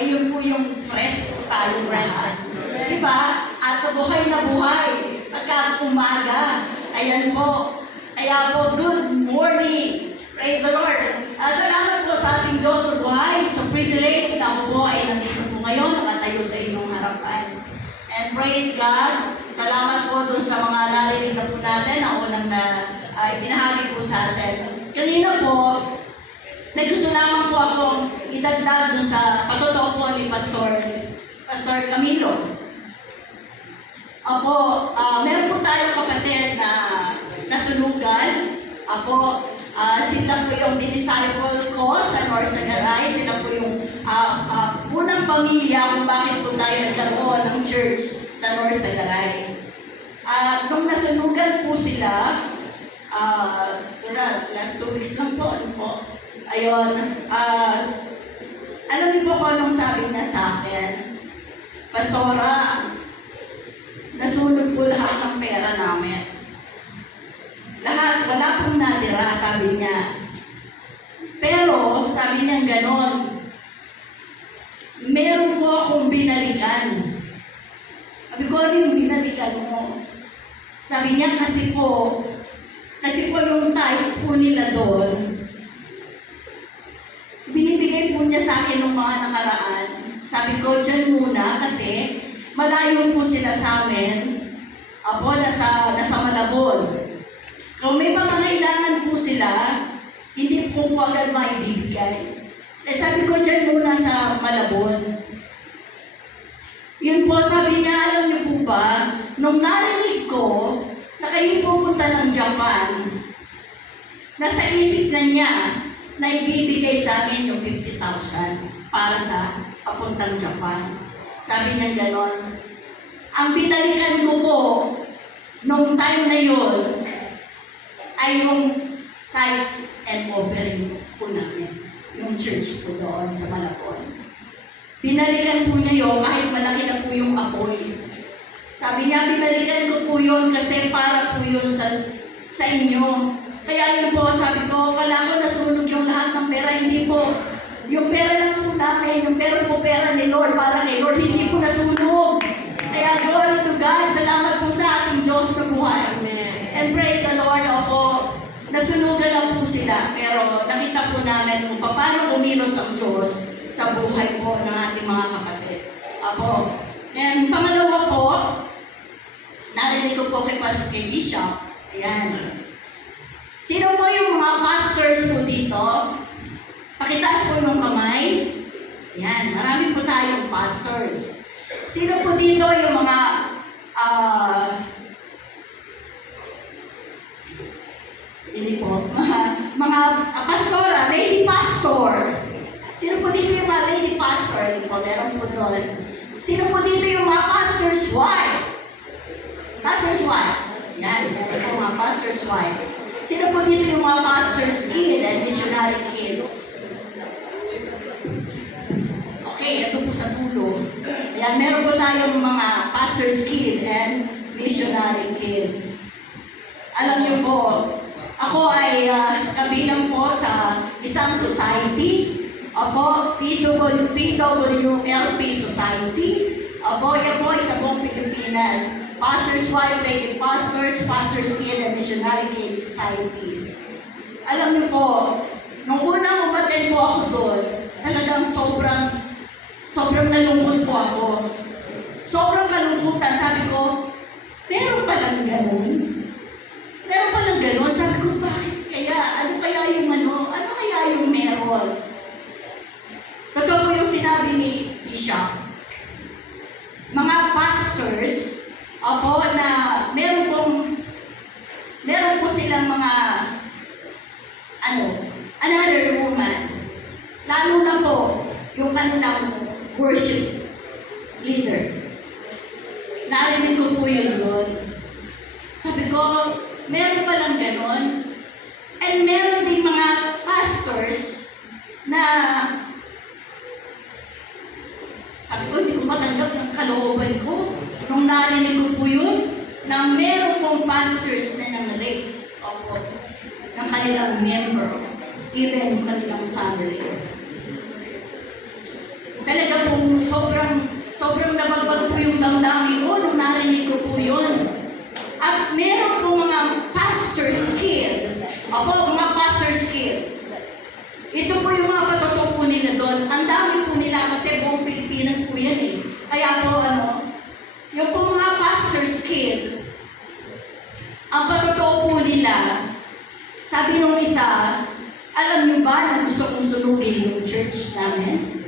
ayun po yung fresh po tayo lahat. Diba? At buhay na buhay. Pagka umaga. Ayan po. Kaya po, good morning. Praise the Lord. Salamat po sa ating Diyos sa buhay, sa privilege na ako po ay nandito po ngayon, nakatayo sa inyong harapan. And praise God. Salamat po dun sa mga narinig na po natin na unang na binahagi po sa atin. Kanina po, may gusto lamang po akong idagdag dun sa patotoo po ni Pastor Camilo. Apo, meron po tayong kapatid na nasunugan. Apo, sila po yung disciple ko sa North Sagaray. Sila po yung unang pamilya kung bakit po tayo nagkaroon ng church sa North Sagaray. Nung nasunugan po sila, last 2 weeks lang po, ayun, alam niyo po kung anong sabi niya sa akin? Pastora, nasunod po lahat ng pera namin. Lahat, wala pong natira, sabi niya. Pero, sabi niya ganon, meron po akong binalikan. Sabi ko, ano yung binalikan mo? Sabi niya, kasi po yung tithes po nila doon, binibigay po niya sa akin ng mga nakaraan. Sabi ko, dyan muna, kasi malayo po sila sa amin. Apo, nasa Malabon. Kung may pangangailangan po sila, hindi po agad maibibigay. Sabi ko dyan muna sa Malabon. Yun po, sabi niya, alam niyo po ba, nung narinig ko na kayo pupunta ng Japan, nasa isip na niya na ibibigay sa amin yung 50,000 para sa papuntang Japan. Sabi niya ganon. Ang binalikan ko po nung time na yun ay yung tithes and offering po namin. Yung church po doon sa Malabon. Binalikan po niya yun kahit malaki na po yung apoy. Sabi niya, binalikan ko po yun kasi para po yun sa inyo. Kaya yun po, sabi ko, wala ko nasunog yung lahat ng pera. Hindi po. Yung pera lang po namin, yung pera ni Lord para kay Lord, hindi po nasunog. Kaya glory to God, salamat po sa ating Diyos na buhay. Amen. And praise the Lord, ako, nasunugan lang po sila, pero nakita po namin kung paano kumilos ang Diyos sa buhay po ng ating mga kapatid. Apo. And pangalawa po, narinig ko po kay Bishop, ayan. Sino po yung mga pastors po dito? Pakitaas po yung kamay. Yan, marami po tayong pastors. Sino po dito yung mga hindi po, mga pastora, lady pastor. Sino po dito yung mga lady pastor? Hindi po, meron po doon. Sino po dito yung mga pastor's wife? Pastor's wife. Yan, meron po mga pastor's wife. Sino po dito yung mga pastor's kid and missionary kids? Okay, ito po sa dulo. Ayan, meron po tayong mga pastor's kid and missionary kids. Alam niyo po, ako ay kabilang po sa isang society. Ako, PWLP Society. Ako, yan po isa pong Pilipinas. Pastor's Wife, Lady Pastors, Pastor's Kid and Missionary Kids Society. Alam niyo po, nung unang umaten po ako doon, talagang sobrang nalungkot po ako. Sobrang kalungkutan. Sabi ko, meron palang ganun? Meron palang ganun? Sabi ko, bakit kaya? Ano kaya yung meron? Totoo po yung sinabi ni Bishop. Mga pastors, ako na meron po silang mga another woman. Lalo na po yung kanilang worship leader. Narinig ko po yun doon. Sabi ko, meron palang ganon. And meron din mga pastors na sabi ko, hindi ko matanggap ng kalooban ko. Nung narinig ko po yun, na meron pong pastors na nang-rape ng kanilang member, even yung kanilang family. Talaga po sobrang nabagbag po yung damdamin ko nung narinig ko po yun. At meron po mga pastor's kid. Opo, mga pastor's kid. Ito po yung mga patotoo po nila doon. Ang dami po nila kasi buong Pilipinas po yan eh. Kaya po yung po mga pastor's kid, ang patotoo po nila, sabi nung isa, alam niyo ba na gusto kong sunugin yung church namin?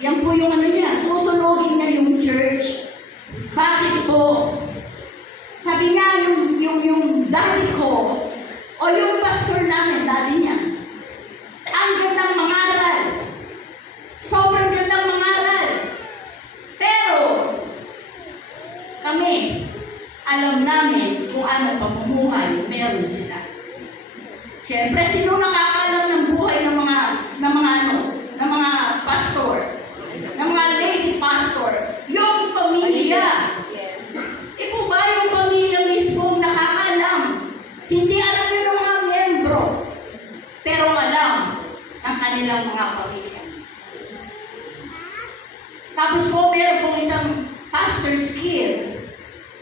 Yan po yung niya, susunugin na yung church. Bakit po? Sabi niya, yung daddy ko, o yung pastor namin, daddy niya, ang gandang mangaral. Sobrang gandang mangaral. Pero, kami, alam namin kung ano pamumuhay meron sila. Siyempre, sino nakakaalam ng buhay ng mga pastor, ng mga lady pastor? Yung pamilya. Ipo ba yung pamilya mismo nakakaalam? Hindi alam yun ng mga miyembro, pero alam ng kanilang mga pamilya. Tapos po, meron pong isang pastor's kid.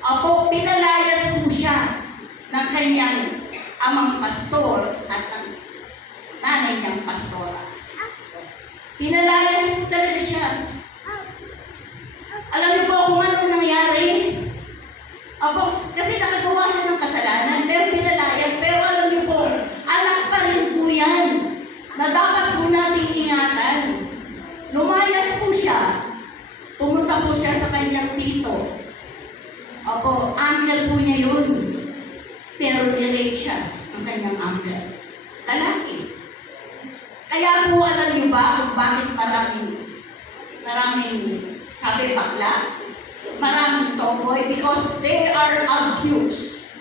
Opo, pinalayas po siya ng kanyang amang pastor at ng nanay niyang pastora. Pinalayas po talaga siya. Alam niyo po kung anong nangyari? Opo, kasi nakagawa siya ng kasalanan, pero pinalayas. Pero alam niyo po, anak pa rin po yan na dapat po nating ingatan. Lumayas po siya. Pumunta po siya sa kanyang tito. Opo, uncle po niya yun. Pero nirate siya ng kanyang uncle. Lalaki. Kaya po alam niyo ba kung bakit maraming sabi bakla? Maraming tomboy because they are abused.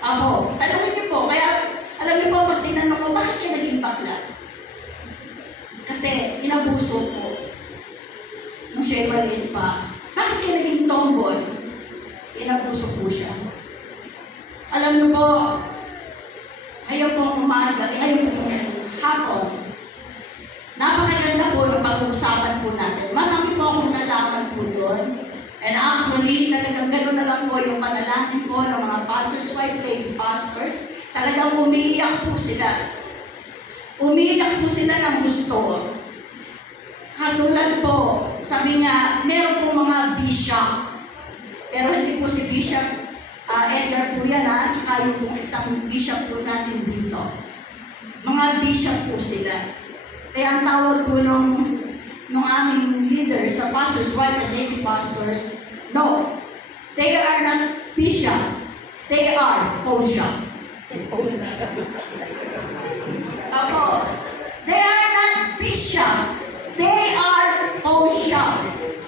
Opo, tanongin niyo po. Kaya alam niyo po, pag tinanong ko, bakit kayo naging bakla? Kasi inabuso po. Nung siya'y maliit pa. Bakit kayo naging tomboy? Inabuso po siya. Alam niyo po, ngayon pong umaga, ngayon pong hapon, napakaganda po ng pag-uusapan po natin. Marami po akong nalaman po doon. And actually, talagang gano'n na lang po yung panalangin po ng mga pastors, white lady pastors. Talagang umiiyak po sila. Umiiyak po sila ng gusto. Katulad po, sabi nga, meron po mga bishop. Pero hindi po si Bishop Edgar po yan, at saka yung isang bishop po natin dito. Mga bishop po sila. Kaya ang tawag po nung aming leaders, sa pastors, white and lady pastors, no, they are not bishop, they are bishop. Apo, they are not bishop, they are bishop.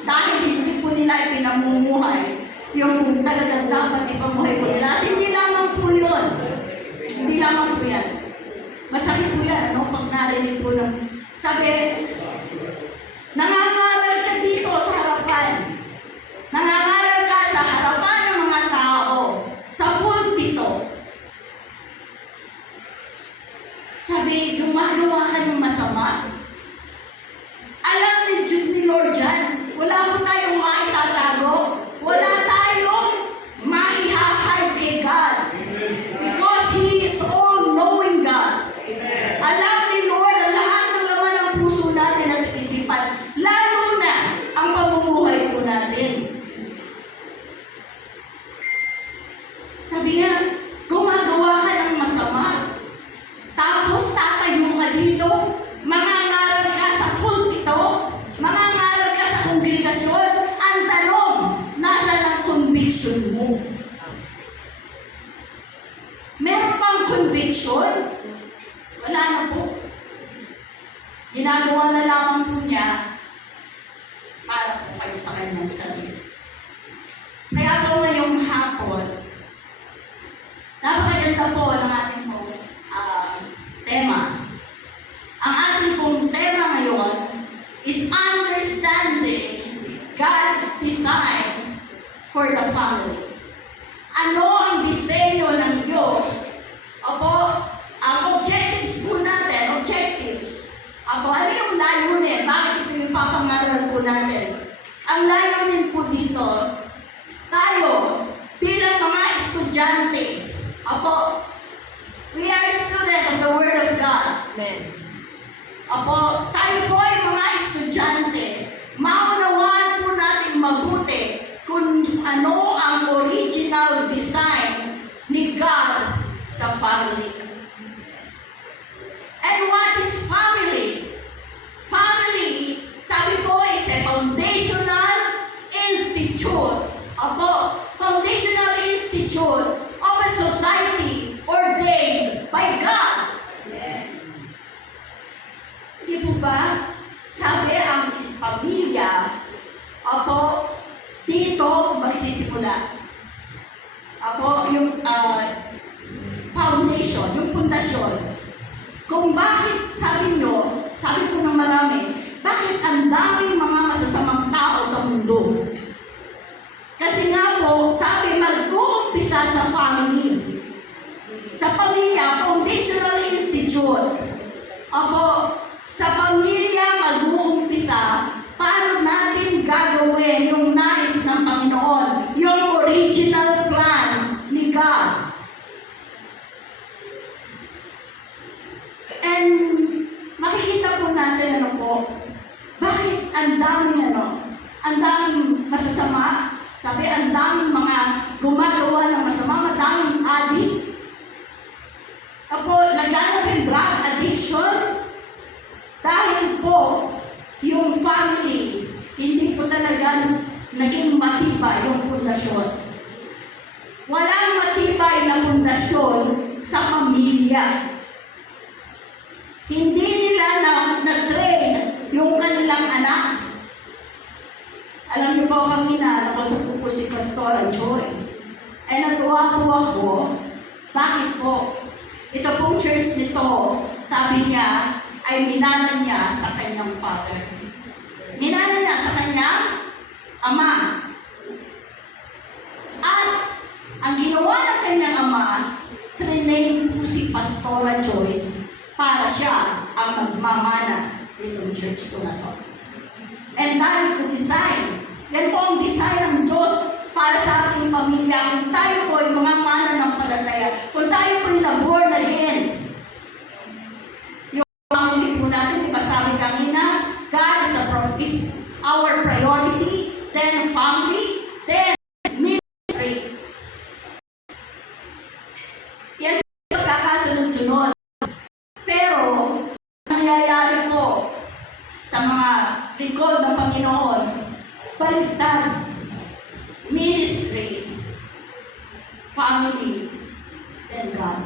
Dahil hindi po nila ipinamumuhay yung talagang dapat ipamuhay po nila. At hindi lamang po yun. Hindi lamang po yan. Masakit po yan, ano? Pag narinig po ng sabi, nangangaral ka dito sa harapan. Nangangaral ka sa harapan ng mga tao. Sa pulpito. Sabi, gumagawa ka ng masama. Alam ni Lord dyan, wala po tayong maitatago. Wala tayong maihahide kay God. Because He is all-knowing God. Alam ni Lord ang lahat ng laman ng puso natin at isipan. Lalo na ang pamumuhay po natin. Sabi nga, gumagawa ka ng masama. Tapos tatayo ka dito. Mangangaral ka sa pulpito. Mangangaral ka sa kongregasyon. Ang tanong, nasaan ang conviction mo? Meron bang conviction? Wala na po. Ginagawa na lamang po niya para po kayo sa kanyang sarili. Kaya po ngayong hapon, napakaganda po ng ating pong tema. Ang ating pong tema ngayon is understanding God's design for the family. Ano ang disenyo ng Diyos? Opo, ang objectives po natin, objectives. Opo, ano yung layunin? Bakit ito yung papangarap po natin. Ang layunin po dito, tayo bilang mga estudyante, apo, we are student of the Word of God. Amen. Apo, tayo po ay mga estudyante. Maunawaan po natin mabuti kung ano ang original design ni God sa family. And what is family? Family, sabi po, is a foundational institute. Apo, foundational institute of a society ordained by God. Hindi po ba? Sabi ang pamilya, apo, dito magsisimula. Apo, yung foundation, yung pundasyon. Kung bakit, sabi nyo, sabi ko ng marami, bakit ang daming mga masasamang tao sa mundo? Kasi nga po, sabi mag-uumpisa sa family. Sa pamilya, foundational institute. Apo, sa pamilya mag-uumpisa, paano natin gagawin yung nais ng Panginoon, yung original plan ni God. And makikita po natin ano po, bakit ang daming masasama, sabi ang daming mga gumagawa ng masama, madaming addict. Apo, laganap yung drug addiction. Dahil po, yung family, hindi po talaga naging matibay yung pundasyon. Walang matibay na pundasyon sa pamilya. Hindi nila na-train yung kanilang anak. Alam niyo po kami na nakasap po si Pastora Joyce. Ay natuwa po ako. Bakit po? Ito pong church nito, sabi niya, ay minana niya sa kanyang father. Minana niya sa kanyang ama. At ang ginawa ng kanyang ama, trinain po si Pastora Joyce para siya ang magmamana nitong church po na to. And that is the design. Yan po ang design ng Diyos para sa ating pamilya. Kung tayo po ay mga mananampalataya, kung tayo po ay na-born again, family po natin, di ba sabi kanina, God is our priority, then family, then ministry. Yan po magkakasunod-sunod. Pero, nangyayari po sa mga lingkod ng Panginoon, baliktad, ministry, family, then God.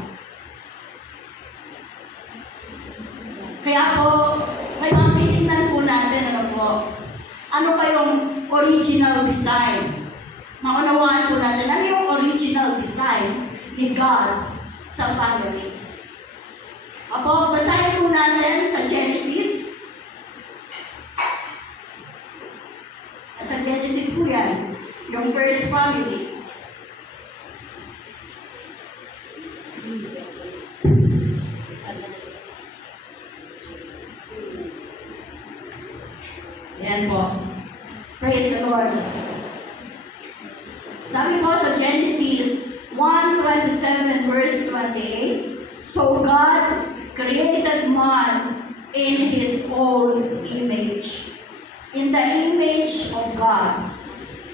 Kaya po, ngayon titingnan po natin ano pa yung original design. Maunawaan po natin, ano yung original design ni God sa family. Apo, basahin po natin sa Genesis. Sa Genesis po yan, yung first family. Yan po. Praise the Lord. Sabi po sa Genesis 1:27 verse 28, so God created man in His own image. In the image of God,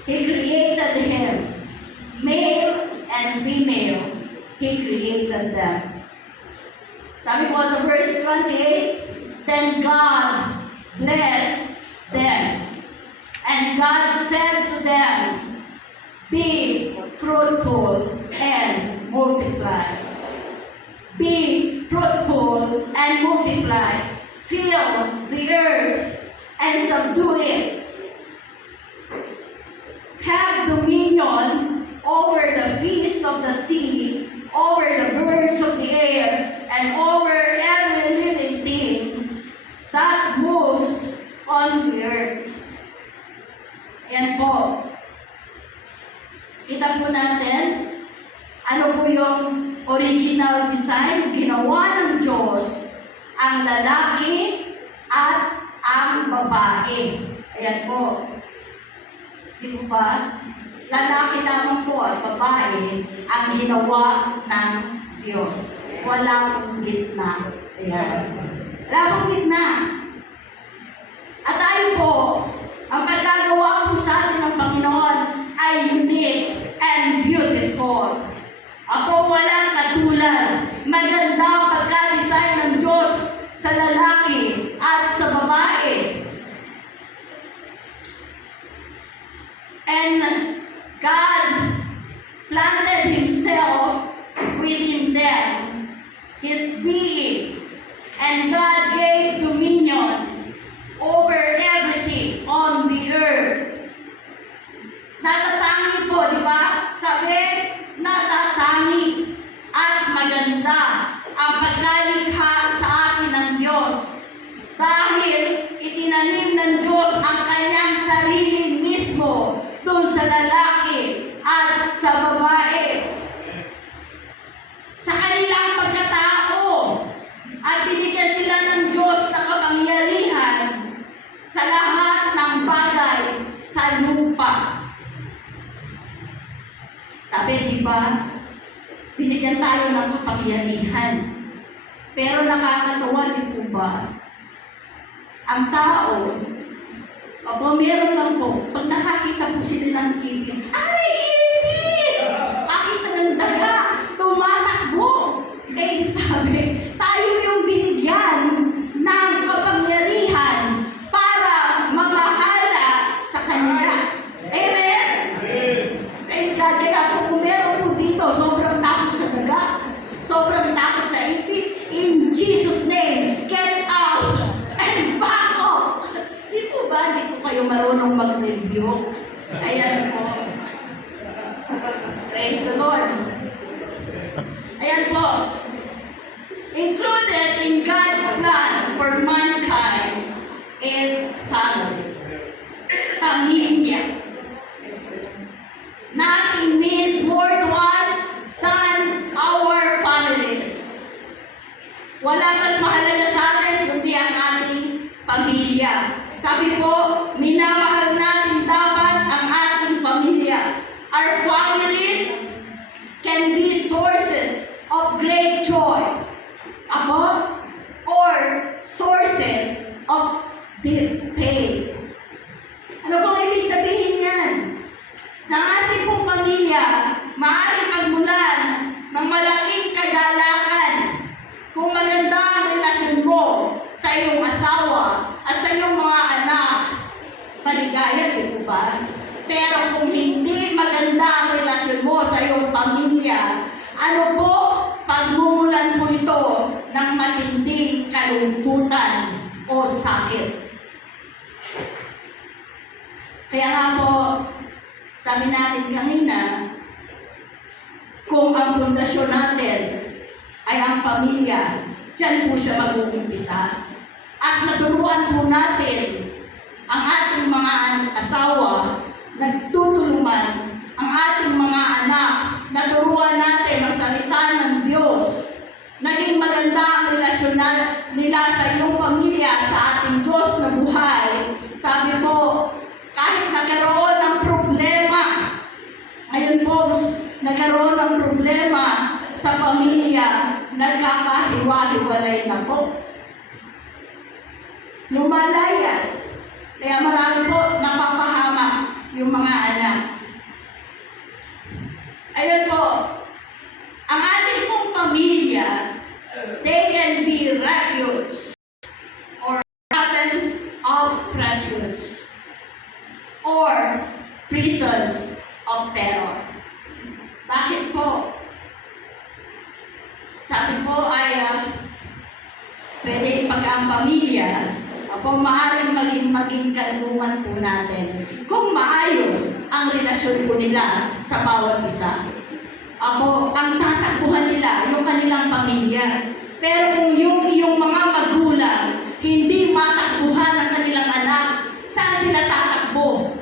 He created him. Male and female, He created them. Sabi po sa verse 28, then God blessed them. And God said to them, be fruitful and multiply. Be fruitful and multiply. Fill the earth and subdue it. Have dominion over the fish of the sea, over the birds of the air, and over every living things that moves on the earth. Ayan po. Kita po natin, ano po yung original design? Ginawa ng Diyos ang lalaki at ang babae. Ayan po. Di po ba? Lalaki lamang po at babae ang ginawa ng Diyos. Wala pong gitna. Ayan. Wala pong gitna. At tayo po, ang pagkagawa po sa atin ng Panginoon ay unique and beautiful. Ako walang katulad. Maganda ang pagka-design ng Diyos sa lalaki at sa babae. And God planted Himself within them, His being, and God gave dominion over everything on the earth. Natatangi po, di ba? Sabi, natatangi at maganda ang pagkalikha sa atin ng Diyos. Dahil itinanim ng Diyos ang kanyang sarili mismo doon sa lalaki at sa babae. Sa kanilang pagkatao at binigyan sila ng Diyos na kapangyarihan sa lahat ng bagay sa lupa. Sabi, di ba? Binigyan tayo ng kapangyarihan. Pero nakakatawa, di po ba? Ang tao, meron lang po, pag nakakita po sila ng ibis, ay, ibis! Pakita ng daga, tumatakbo. Eh, sabi, tayo yung binigyan ng kapangyarihan para mamahala sa Kanya. Amen? Praise God. Kaya po kung meron po dito, sobrang takot sa daga, sobrang takot sa ibis, in Jesus' name, get out and back off. Di po ba? Di po kayo marunong mag-review? Ayan po. Praise the Lord. Ayan po. Included in God's plan for mankind is family. Pamilya. Nothing means more to us than our families. Wala mas mahalaga sa atin kundi ang ating pamilya. Sabi po, minamahal natin dapat ang ating pamilya. Our families can be sources of great joy. Or sources of deep pain. Ano pong ibig sabihin yan? Na ating pong pamilya, maaaring magmulan ng malaking kagalakan kung maganda ang relasyon mo sa iyong asawa at sa iyong mga anak. Maligaya, di po ba? Pero kung hindi maganda ang relasyon mo sa iyong pamilya, ano po? Pagmumulan po ito ng matinding kalungkutan o sakit. Kaya nga po, sabi natin kanina, kung ang pundasyon natin ay ang pamilya, dyan po siya mag-uumpisa. At naturuan po natin ang ating mga asawa, nagtutulungan, ang ating mga anak, naturuan natin ang salita ng Diyos. Naging maganda ang relasyon nila sa iyong pamilya, sa ating Diyos na buhay. Sabi po, kahit nagkaroon ng problema, ngayon po, nagkaroon ng problema sa pamilya, nagkakahiwa-hiwalay na po. Lumalayas. Kaya marami po napapahamak yung mga anak. Ayun po, ang ating pong pamilya, they can be refuge or heavens of refuge or prisons of terror. Bakit po? Sabi po ay pwede pag ang pamilya, maaaring maging kalungan po natin kung maayos ang relasyon po nila sa bawat isa. Ang tatakbuhan nila, yung kanilang pamilya. Pero kung yung iyong mga magulang hindi matakbuhan ang kanilang anak, saan sila tatakbo?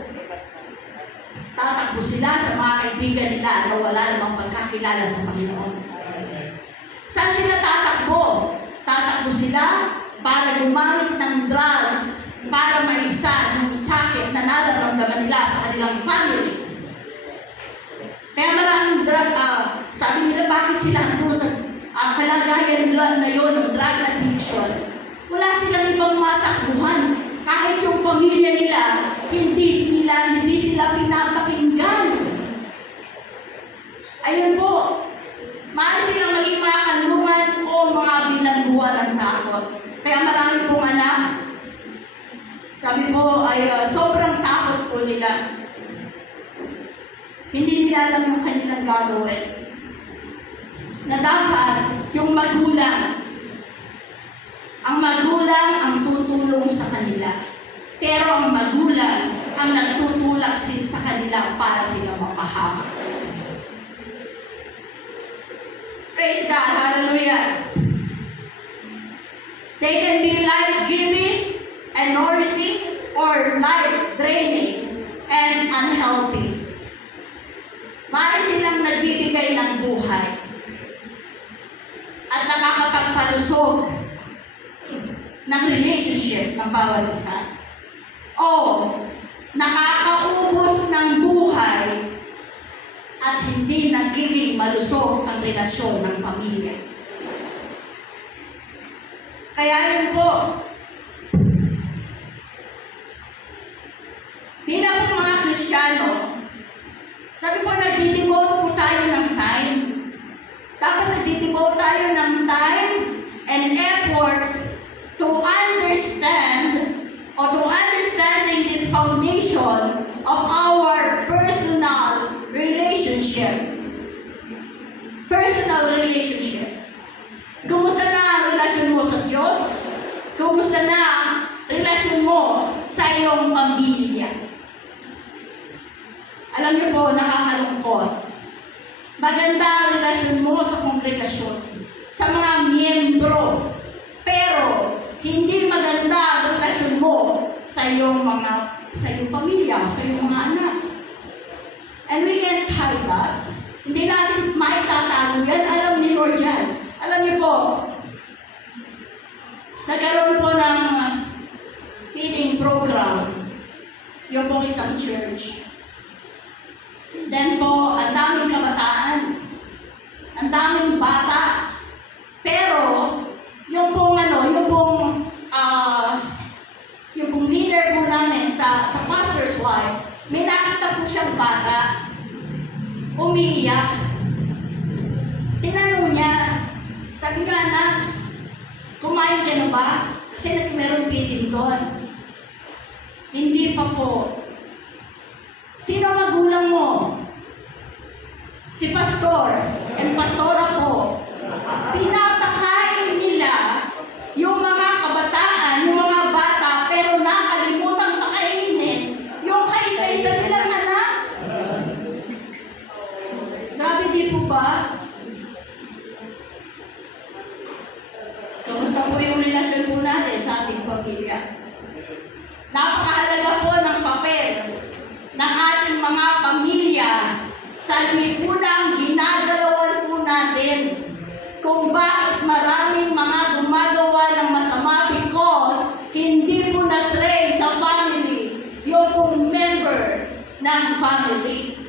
Tatakbo sila sa mga kaibigan nila na wala namang pagkakilala sa Panginoon. Saan sila tatakbo? Tatakbo sila para gumamit ng drugs para maibsan yung sakit kanilang family. Kaya maraming sabi nila, bakit sila doon sa kalagayan na yun ng drug addiction? Wala silang ibang matakbuhan. Kahit yung pamilya nila, hindi sila pinapakinggan. Ayun po, maaari silang maging mga kanlungan o mga binanduan ng takot. Kaya marami pong anak, sabi po ay sobrang takot po nila. Hindi nila alam yung kanilang gagawin. Na dapat yung magulang ang tutulong sa kanila. Pero ang magulang ang nagtutulak sa kanila para sila mapahamak. Praise God, hallelujah. They can be life-giving and nourishing or life-draining and unhealthy. Maaari silang nagbibigay ng buhay at nakakapagpalusog ng relationship ng bawat isa. O nakakaubos ng buhay at hindi nagiging malusog ang relasyon ng pamilya. Kaya yun po, bilang mga Kristiyano, sabi po, nagdi-devote po tayo ng time. Dapat nagdi-devote tayo ng time and effort to understanding this foundation of our personal relationship. Personal relationship. Kumusta na ang relasyon mo sa Diyos? Kumusta na ang relasyon mo sa iyong pamilya? Alam niyo po, nakakalungkot. Maganda ang relasyon mo sa kongregasyon, sa mga miyembro. Pero, hindi maganda ang relasyon mo sa iyong pamilya, sa iyong mga anak. And we can't hide that. Hindi natin maitatago yan. Alam ni Lord yan. Alam niyo po, nagkaroon po ng feeding program yung pong isang church. Then po, ang daming kabataan, ang daming bata. Pero, yung pong leader po namin sa pastor's wife, may nakita po siyang bata, umiiyak. Tinanong niya, sabi nga, anak, kumain ka na ba? Kasi merong feeding doon. Hindi pa po. Sino magulang mo? Si pastor and pastora po. Pinapakain nila yung mga kabataan, yung mga bata, pero nakalimutan pakainin yung kaisa-isa nilang anak. Grabe di po ba? Kamusta po yung relasyon po natin sa ating pamilya? Napakahalaga po ng papel ng ating mga pamilya sa lipunang ginagalawan po natin kung bakit maraming mga gumagawa ng masama because hindi po na-train sa family yung pong member ng family.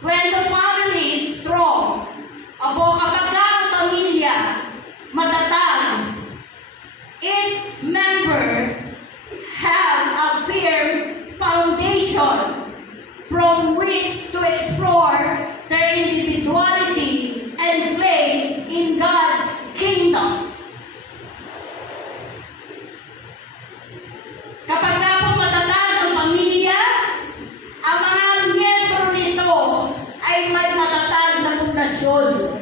When the family is strong, kapag ang pamilya matatag, its member have a firm foundation from which to explore their individuality and place in God's kingdom. Kapag po matatag ang pamilya, ang mga miyembro nito ay may matatag na pundasyon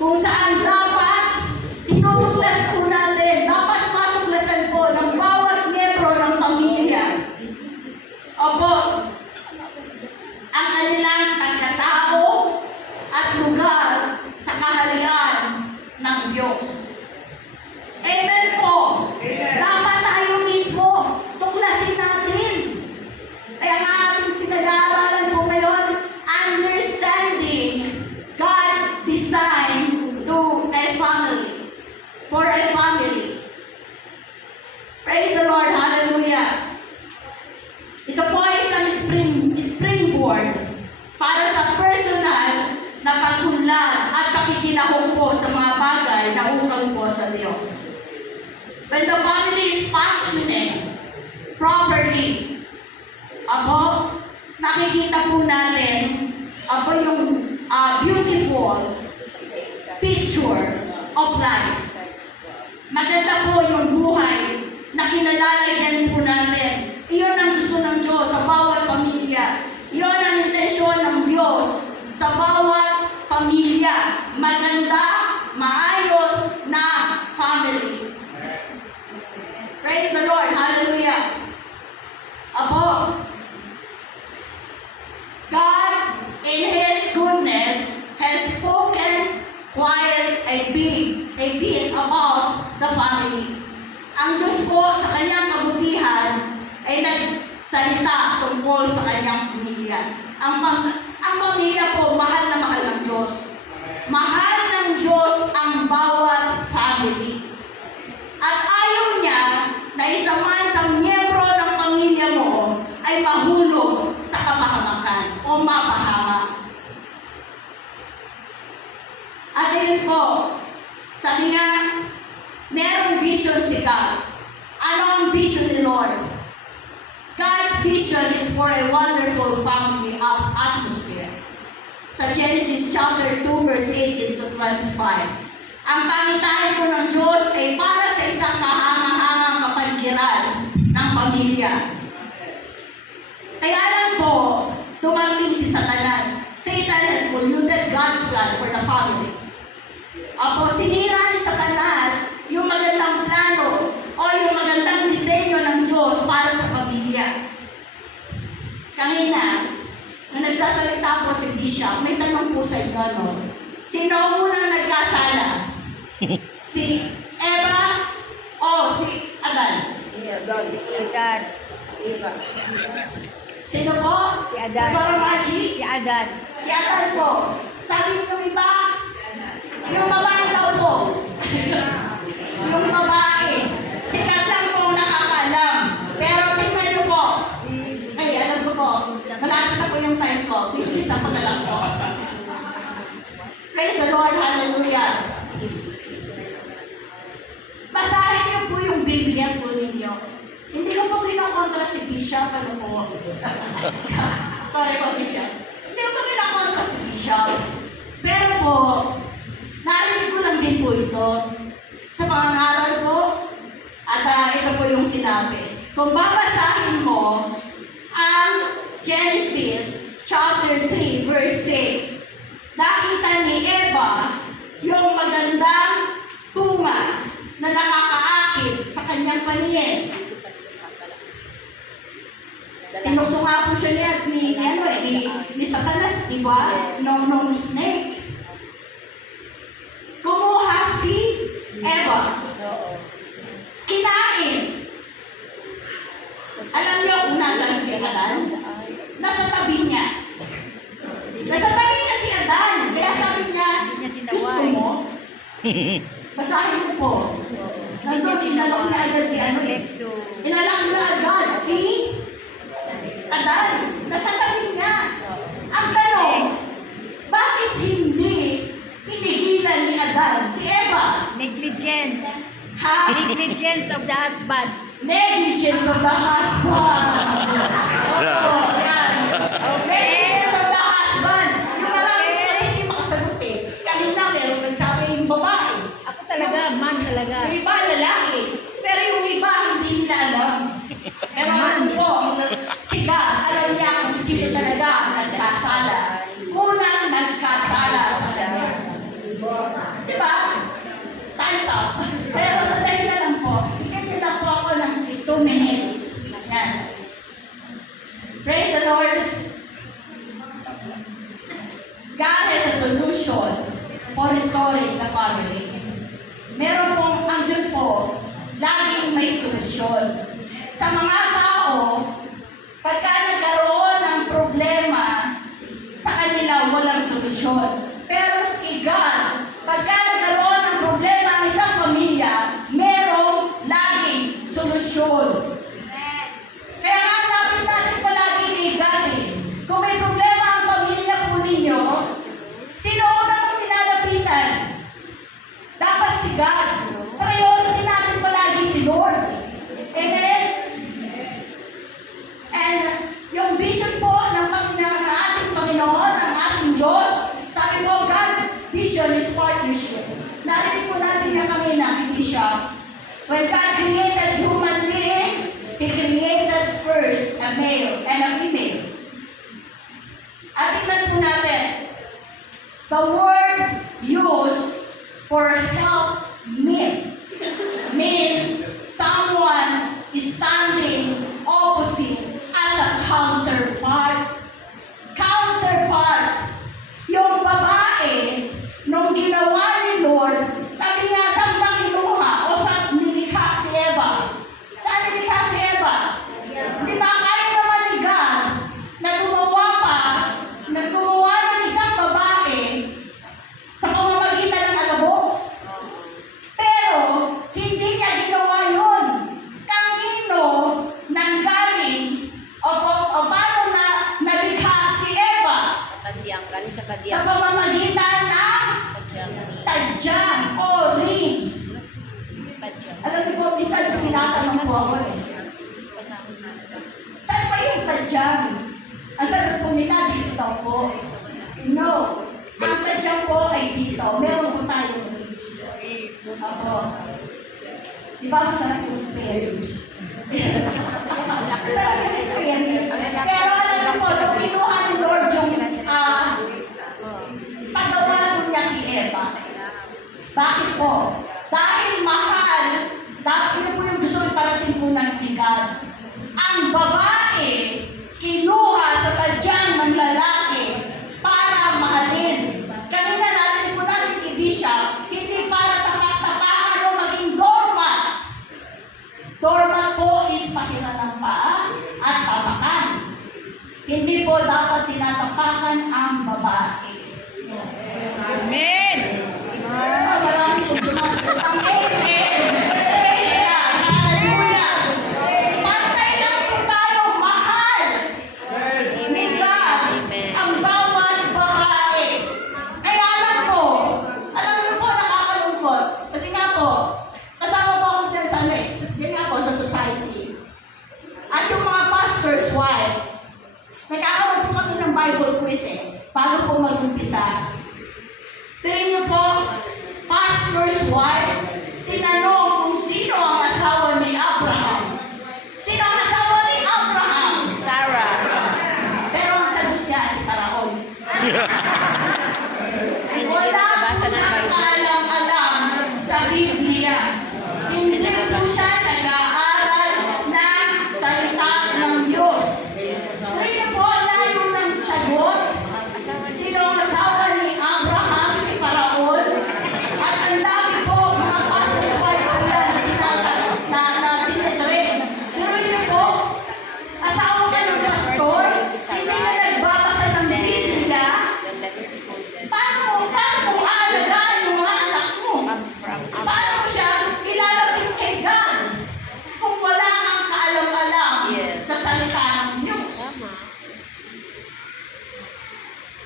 kung saan dapat tinutuklas po natin, dapat matuklasan po ng bawat miyembro ng pamilya. Opo, ang kanilang pagkatao at lugar sa kaharian ng Diyos. Amen po. Dapat tayo mismo tuklasin natin. Kaya nga ating pinag-aaralan po ngayon, understanding God's design to a family. For a family. Praise the Lord. Hallelujah. pag-unlad at pakikinahog po sa mga bagay na ukol po sa Diyos. When the family is functioning properly, nakikita po natin yung beautiful picture of life. Maganda po yung buhay na kinalalagyan po natin. Iyon ang gusto ng Diyos sa bawat pamilya. Iyon ang intensyon ng Diyos sa bawat pamilya. Maganda, maayos na family. Praise the Lord. Hallelujah. God, in His goodness, has spoken quite a bit about the family. Ang Diyos po sa kanyang kabutihan ay nagsalita tungkol sa kanyang pamilya. Ang pamilya po, mahal na mahal ng Diyos. Mahal ng Diyos ang bawat family. At ayaw niya na isa man sa miyembro ng pamilya mo ay mahulog sa kapahamakan o mapahamak. At ayun po, sabi nga, merong vision si God. Ano ang vision ni Lord? God's vision is for a wonderful family atmosphere. Sa Genesis chapter 2, verse 18 to 25. Ang pangitain po ng Diyos ay para sa isang kahangahangang kapaligiran ng pamilya. Kaya lang po, tumating si Satanas. Satan has polluted God's plan for the family. Sinira ni Satanas yung magandang plano o yung magandang disenyo ng Diyos para sa pamilya. Kanina, nung nagsasalita po si Bishop, may tanong po sa inyo, no? Sino unang nagkasala? Si Eva o si Adan? Si Adan. Eva. Sino po? Si Adan. Sorry, Margie? Si Adan. Si Adan po. Sabi niyo iba, yung babae daw po. Yung babae. Sikat lang po nakakaalam. Pero tingnan niyo po. Ay, alam ko po. Malapit na po yung time ko. Bibilisan ko na lang po. Praise the Lord. Hallelujah. Basahin niyo po yung Biblia po ninyo. Hindi ko po kinakontra si Bishop. Ano po? Sorry po, Bishop. Hindi ko po kinakontra si Bishop. Pero po, narinig ko lang din po ito sa pangangaral ko at ito po yung sinabi. Kung babasahin mo ang Genesis chapter 3 verse 6, nakita ni Eva yung magandang bunga na nakakaakit sa kanyang paningin. Tinuso nga po siya ni Satanas, di ba? Nung snake. Kumuha si Eva. Kinain. Alam niyo kung nasaan si Adan? Nasa tabi niya. Nasa tabi niya si Adan. Kaya sabi niya, gusto mo? Basahin mo po. Nandun, inalok niya agad si inalok niya agad si Adan. Nasa tabi niya. Ang tanong, bakit hindi pinigilan ni Adan si Eva? Negligence. Ha? Negligence of the husband. Negligence of the husband. Yan. Negligence of the husband. Yung marami ko kasi hindi makasagot eh. Kanina meron nagsabi yung babae. Ako talaga, man talaga. Yung iba lalaki. Pero yung iba hindi nila alam. Pero ano po, si God, alam niya kung sino talaga ang nagkasala. Unang nagkasala sa kanya. Diba? Time's up. Pero sandali na lang po. Bigyan niyo lang po ako ng 2 minutes. Yan. Praise the Lord. God has a solution for restoring the family. Meron pong, ang Diyos po, laging may solusyon. Sa mga tao, pagka nagkaroon ng problema, sa kanila walang solusyon. Pero si God, pagka nagkaroon ng problema ang isang pamilya, merong laging solusyon. Kaya nga dapat natin palagi kay God eh. Kung may problema ang pamilya po ninyo, sino unang a male and a female. At tingnan po natin, the word used for help me means someone is standing opposite as a counterpart. Counterpart. Yung babae, nung ginawa ni Lord, sabi niya, saan ba kinuha? O saan nilikha si Eva? Saan nilikha si Eva? Di ba kaya naman ni God na gumawa ng isang babae sa pamamagitan ng alabok? Pero, hindi niya ginawa yun. Kanino nanggaling o paano na nalikha si Eva? Kadyang, galing sa Sa kadyang. pamamagitan ng Kadyang. tadyan o ribs. Kadyang. Alam niyo po, minsan tinatanong po ako eh. Saan pa yung tadyan? Ang sagot po nila, dito daw po. No. Ang tadyan po ay dito. Meron po tayong ribs. Ako. Di ba masarap yung spare ribs? Masarap yung spare ribs. Pero alam niyo po, nung kinuha ni Lord yung paggawa po niya kay Eva. Bakit po? Dahil mahal, dahil yun po yung gusto iparating po ng God. Ang babae, kinuha sa tadyan ng lalaki para mahalin. Kanina natin po natin kay Bishop, hindi para tapak-tapakan o maging doormat. Doormat po is pahiran ng paa at tapakan. Hindi po dapat tinatapakan ang babae. Amen! Marami pong sumasagot ang amen. Praise God. Hallelujah. Pantay lang po tayo, mahal ni God ang bawat babae. Kaya lang po, alam niyo po, nakakalungkot. Kasi nga po, kasama po ako dyan sa din nga po sa society. At yung mga pastor's wife, nagkakaroon po kami ng Bible quiz bago po mag-umpisa. Pero niyo po, pastor's wife, tinanong kung sino ang asawa ni Abraham. Sino ang asawa ni Abraham? Sarah. Pero ang sagot niya si Paraon. Hindi Wala po nabasa ng siyang Bible. kaalam-alam sa Biblia. Hindi po siya nag-aaral ng salita ng Diyos. Pero niyo po, layo ng sagot. Sino ang asawa ni Abraham? Si Paraon. At ang dami po, mga pastor's wife po yan na tinitrain. Pero yun po, asawa ka ng pastor, hindi ka nagbabasa ng Biblia, paano mo aalagaan yung mga anak mo? Paano mo siya ilalapit kay God kung wala kang kaalam-alam sa salita ng Diyos?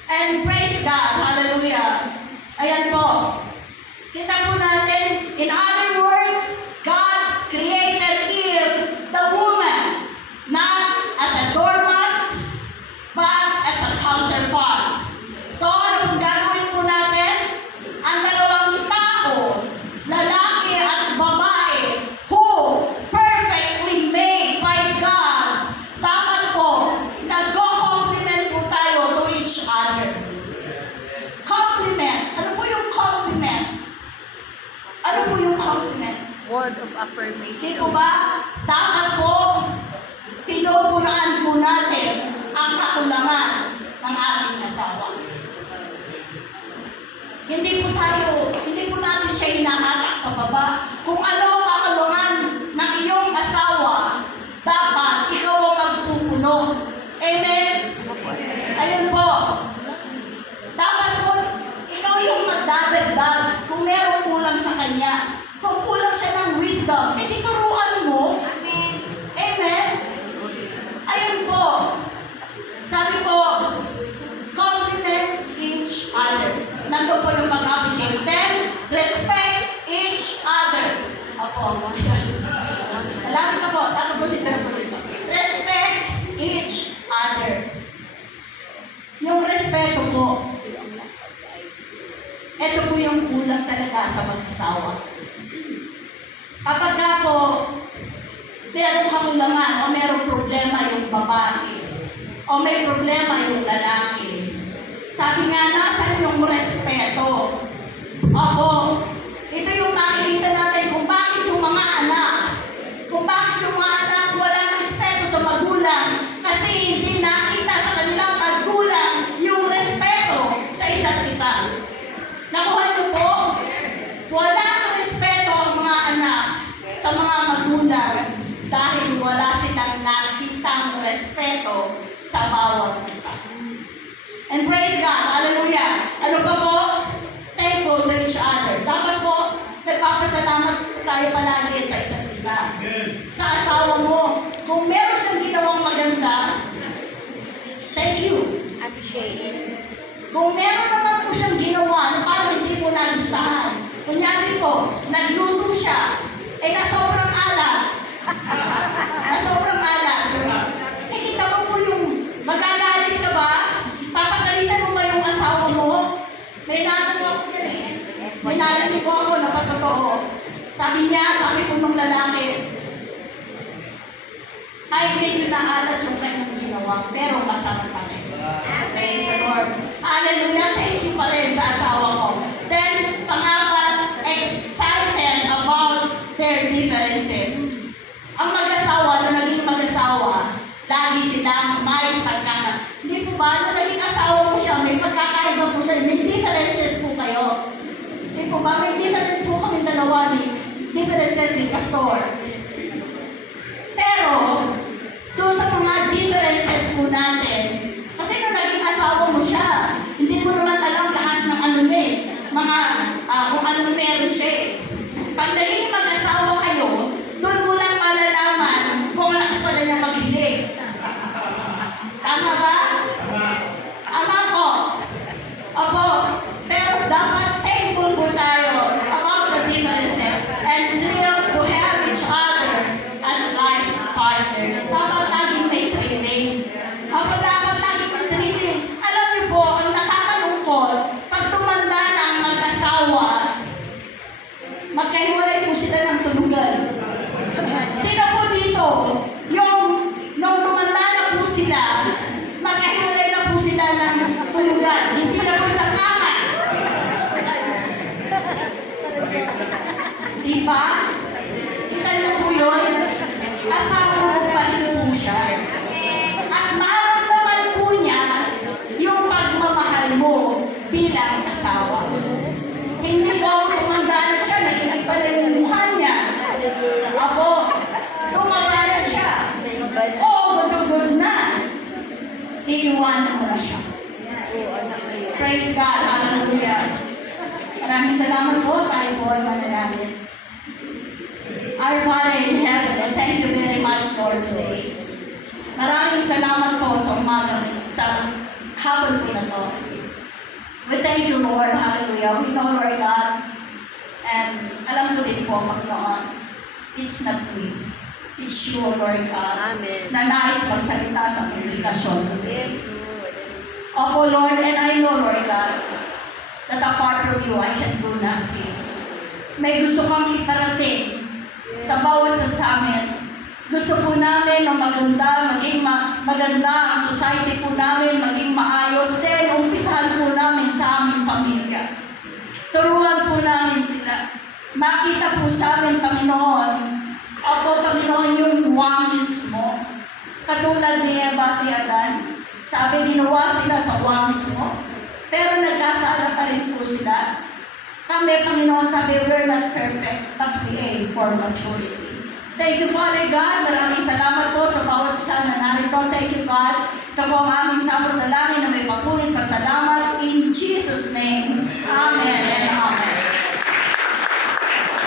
And praise God, hallelujah. Ayan po. Kita po natin, in other words, God created Eve, the woman, not as a doormat, but as a counterpart. So, ano pong gagawin po natin? Ang dalawang tao, lalaki at babae, who perfectly made by God, dapat po, nag-complement po tayo to each other. Compliment. Ano po yung compliment? Ano po yung compliment? Word of Hindi affirmation. po ba? Dapat po, pinupunaan po natin ang kakulangan ng ating asawa. Hindi po natin siya hinahatak pababa. Kung ano ang kakulangan ng iyong asawa, dapat ikaw ang magpupuno. Amen? Ayun po. Dapat po, ikaw yung magdadagdag kung meron kulang sa kanya. Kung kulang siya ng wisdom, edi turuan mo. Amen? Ayun po. Sabi po, compliment each other. Nandun po yung pag-appreciate them, respect each other. Opo. Malapit ako. Ako po si Terpo dito. Respect each other. Yung respeto po, ito po yung kulang talaga sa mag-asawa. Kapag po, meron kakulangan o merong problema yung babae o may problema yung lalaki. Sabi nga, nasa yung respeto. Ako, ito yung makikita natin kung bakit yung mga anak, walang respeto sa magulang kasi hindi nakita sa kanilang magulang yung respeto sa isa't isa. Nakuha niyo po? Walang respeto ang mga anak sa mga magulang dahil wala silang nakitang respeto sa bawat isa. And praise God, hallelujah. Ano pa po? Thankful to each other. Dapat po, nagpapasalamat tayo palagi sa isa't isa. Sa asawa mo, kung meron siyang ginawang maganda, thank you. Appreciate. Kung meron naman po siyang ginawa na parang hindi mo nagustuhan, kunyari po, nagluto siya, na sobrang alat. Eh, kita mo po yung magagalit ka ba? Papagalitan mo ba yung asawa mo? May nagawa ko yan eh. May narinig ko ako na patotoo. Sabi po nung lalaki, ay medyo naalat yung kanyang ginawa, pero masarap pa rin. Praise the Lord. Hallelujah. Thank you pa rin sa asawa ko. Then, pangapat, excited about their differences. Ang mag-asawa, na naging mag-asawa, lagi silang may Hindi po ba, na naging asawa mo siya, may pagkakaiba po siya, may differences po kayo. Hindi po ba, may differences po kami dalawa differences ni Pastor. Pero, doon sa mga differences po natin, kasi nung naging asawa mo siya, hindi mo naman alam lahat ng kung ano meron siya eh. Pag naging mag-asawa kayo, doon mo lang malalaman kung lakas pala niya maghilig. Tama ba? Tama po. Opo. Pero dapat thankful po tayo about the differences and thrilled to have each other as life partners. Dapat laging may thrilling. Dapat laging may thrilling. Alam niyo po, ang nakakalungkot, pag tumanda na ang mag-asawa, magkahiwalay po sila ng tulugan. Sino po dito, nung tumanda na po sila, magkahiwalay na po sila ng tulugan. Hindi na po sa kama. Diba? Kita niyo po yun? Asawa mo pa rin po siya. At maramdaman po niya yung pagmamahal mo bilang asawa. Hindi ko tumanda na siya, nakinig pala yung mukha niya. Apo, tumanda na siya. Oo, gudugod na. Iiwanan mo na siya. Praise God, hallelujah. Maraming salamat po, tayo po ay manalangin. Our Father in heaven, and thank you very much for today. Maraming salamat po sa hapon po na to. We thank you, Lord, hallelujah. We know, Lord God, and alam ko din po, Panginoon, it's not me. It's you, Lord God, Amen. na nais magsalita sa komunikasyon today. Yes, Lord. Opo, Lord, and I know, Lord God, that apart from you, I can do nothing. May gusto kang iparating sa bawat sa amin. Gusto po namin na maging maganda ang society po namin, maging maayos. Then, umpisahan po namin sa aming pamilya. Turuan po namin sila. Makita po sa amin, Panginoon, Opo, Panginoon, yung wamis mo. Katulad ni Eva at ni Adan, sabi, ginawa sila sa wamis mo. Pero nagkasala pa rin po sila. Kami, Panginoon, sabi, we're not perfect, but we aim for maturity. Thank you, Father God. Maraming salamat po sa bawat isa na narito. Thank you, God. Ito po ang aming sabot na langin na may papulit pasalamat. In Jesus' name, Amen and Amen.